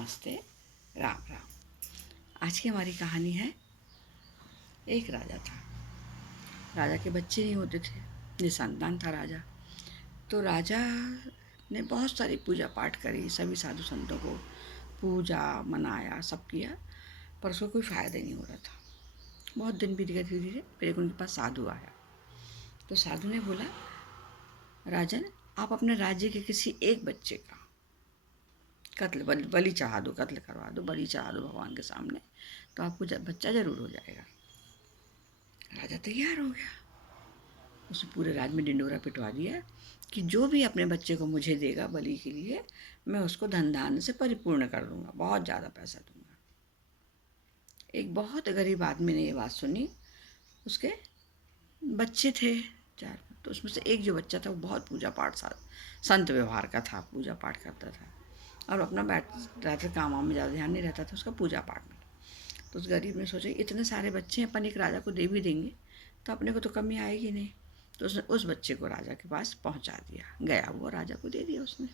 नमस्ते, राम राम। आज की हमारी कहानी है, एक राजा था। राजा के बच्चे नहीं होते थे, निसंतान था राजा। तो राजा ने बहुत सारी पूजा पाठ करी, सभी साधु संतों को पूजा मनाया, सब किया, पर उसको कोई फ़ायदा ही नहीं हो रहा था। बहुत दिन बीत गए, धीरे धीरे फिर एक उनके पास साधु आया। तो साधु ने बोला, राजन, आप अपने राज्य के किसी एक बच्चे का बलि चढ़ा दो, कत्ल करवा दो, बलि चढ़ा दो भगवान के सामने, तो आपको बच्चा जरूर हो जाएगा। राजा तैयार हो गया। उसने पूरे राज्य में डिंडोरा पिटवा दिया कि जो भी अपने बच्चे को मुझे देगा बलि के लिए, मैं उसको धन धान्य से परिपूर्ण कर दूंगा, बहुत ज़्यादा पैसा दूंगा। एक बहुत गरीब आदमी ने ये बात सुनी। उसके बच्चे थे 4, तो उसमें से एक जो बच्चा था वो बहुत पूजा पाठ संत व्यवहार का था, पूजा पाठ करता था और अपना बैठ रहा था, काम वाम में ज़्यादा ध्यान नहीं रहता था उसका पूजा पाठ में। तो उस गरीब ने सोचा, इतने सारे बच्चे हैं, अपन एक राजा को दे भी देंगे तो अपने को तो कमी आएगी नहीं। तो उसने उस बच्चे को राजा के पास पहुंचा दिया, गया वो राजा को दे दिया उसने।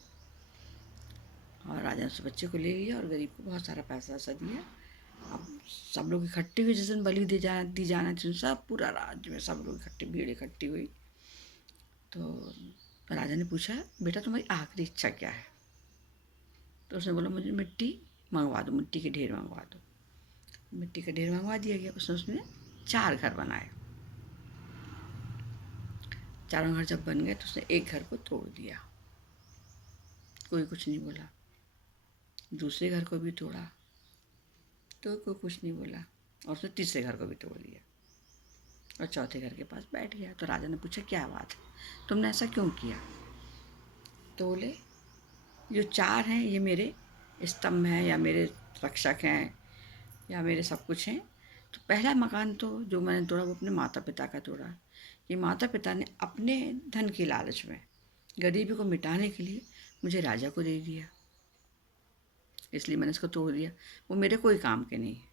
और राजा ने उस बच्चे को ले लिया और गरीब को बहुत सारा पैसा वैसा दिया। अब सब लोग इकट्ठे हुए, जिस दिन बलि दी जाना थी, सब पूरा राज्य में सब लोग भीड़ इकट्ठी हुई। तो राजा ने पूछा, बेटा तुम्हारी आखिरी इच्छा क्या है? तो उसने बोला, मुझे मिट्टी मंगवा दो, मिट्टी के ढेर मंगवा दो। मिट्टी का ढेर मंगवा दिया गया। उसने 4 घर बनाए। चारों घर जब बन गए तो उसने एक घर को तोड़ दिया, कोई कुछ नहीं बोला। दूसरे घर को भी तोड़ा तो कोई कुछ नहीं बोला, और उसने तीसरे घर को भी तोड़ दिया और चौथे घर के पास बैठ गया। तो राजा ने पूछा, क्या बात है, तुमने ऐसा क्यों किया? तो बोले, जो 4 हैं ये मेरे स्तंभ हैं, या मेरे रक्षक हैं, या मेरे सब कुछ हैं। तो पहला मकान तो जो मैंने तोड़ा वो अपने माता पिता का तोड़ा। ये माता पिता ने अपने धन की लालच में, गरीबी को मिटाने के लिए मुझे राजा को दे दिया, इसलिए मैंने इसको तोड़ दिया, वो मेरे कोई काम के नहीं है।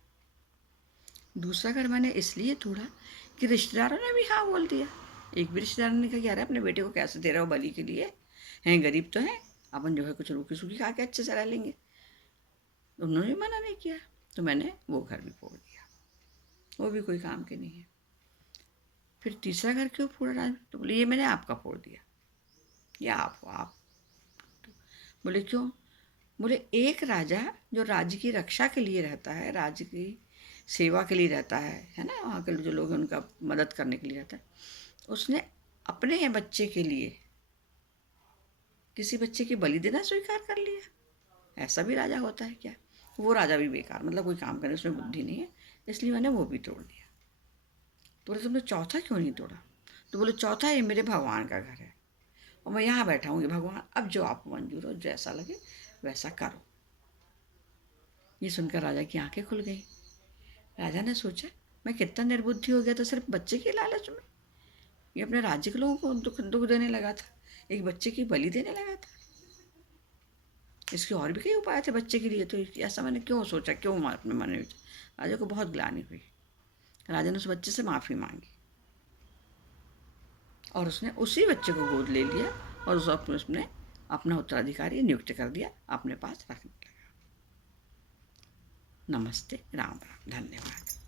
दूसरा घर मैंने इसलिए तोड़ा कि रिश्तेदारों ने भी हाँ बोल दिया। एक भी रिश्तेदार ने कहा, यार अपने बेटे को कैसे दे रहे हो बलि के लिए, हैं गरीब तो हैं, अपन जो है कुछ रूखी सूखी खा के अच्छे से रह लेंगे। उन्होंने भी मना नहीं किया, तो मैंने वो घर भी फोड़ दिया, वो भी कोई काम के नहीं है। फिर तीसरा घर क्यों फोड़ा राज? तो बोले, ये मैंने आपका फोड़ दिया, ये आप हो आप। बोले, क्यों? बोले, एक राजा जो राज्य की रक्षा के लिए रहता है, राज्य की सेवा के लिए रहता है ना, वहाँ के जो लोग हैं उनका मदद करने के लिए रहता है, उसने अपने बच्चे के लिए किसी बच्चे की बलि देना स्वीकार कर लिया। ऐसा भी राजा होता है क्या? वो राजा भी बेकार, मतलब कोई काम करने उसमें बुद्धि नहीं है, इसलिए मैंने वो भी तोड़ दिया। तो बोले, तुमने चौथा क्यों नहीं तोड़ा? तो बोले, चौथा ये मेरे भगवान का घर है और मैं यहाँ बैठा हूँ, ये भगवान, अब जो आपको मंजूर हो, जैसा लगे वैसा करो। ये सुनकर राजा की आंखें खुल गई। राजा ने सोचा, मैं कितना निर्बुद्धि हो गया था सिर्फ बच्चे के लालच में। ये अपने राज्य के लोगों को दुख दुख देने लगा था, एक बच्चे की बलि देने लगा था। इसके और भी कई उपाय थे बच्चे के लिए, तो ऐसा मैंने क्यों सोचा, क्यों अपने मन में। राजा को बहुत ग्लानि हुई। राजा ने उस बच्चे से माफ़ी मांगी और उसने उसी बच्चे को गोद ले लिया और उसने अपना उत्तराधिकारी नियुक्त कर दिया, अपने पास रखने लगा। नमस्ते, राम राम, धन्यवाद।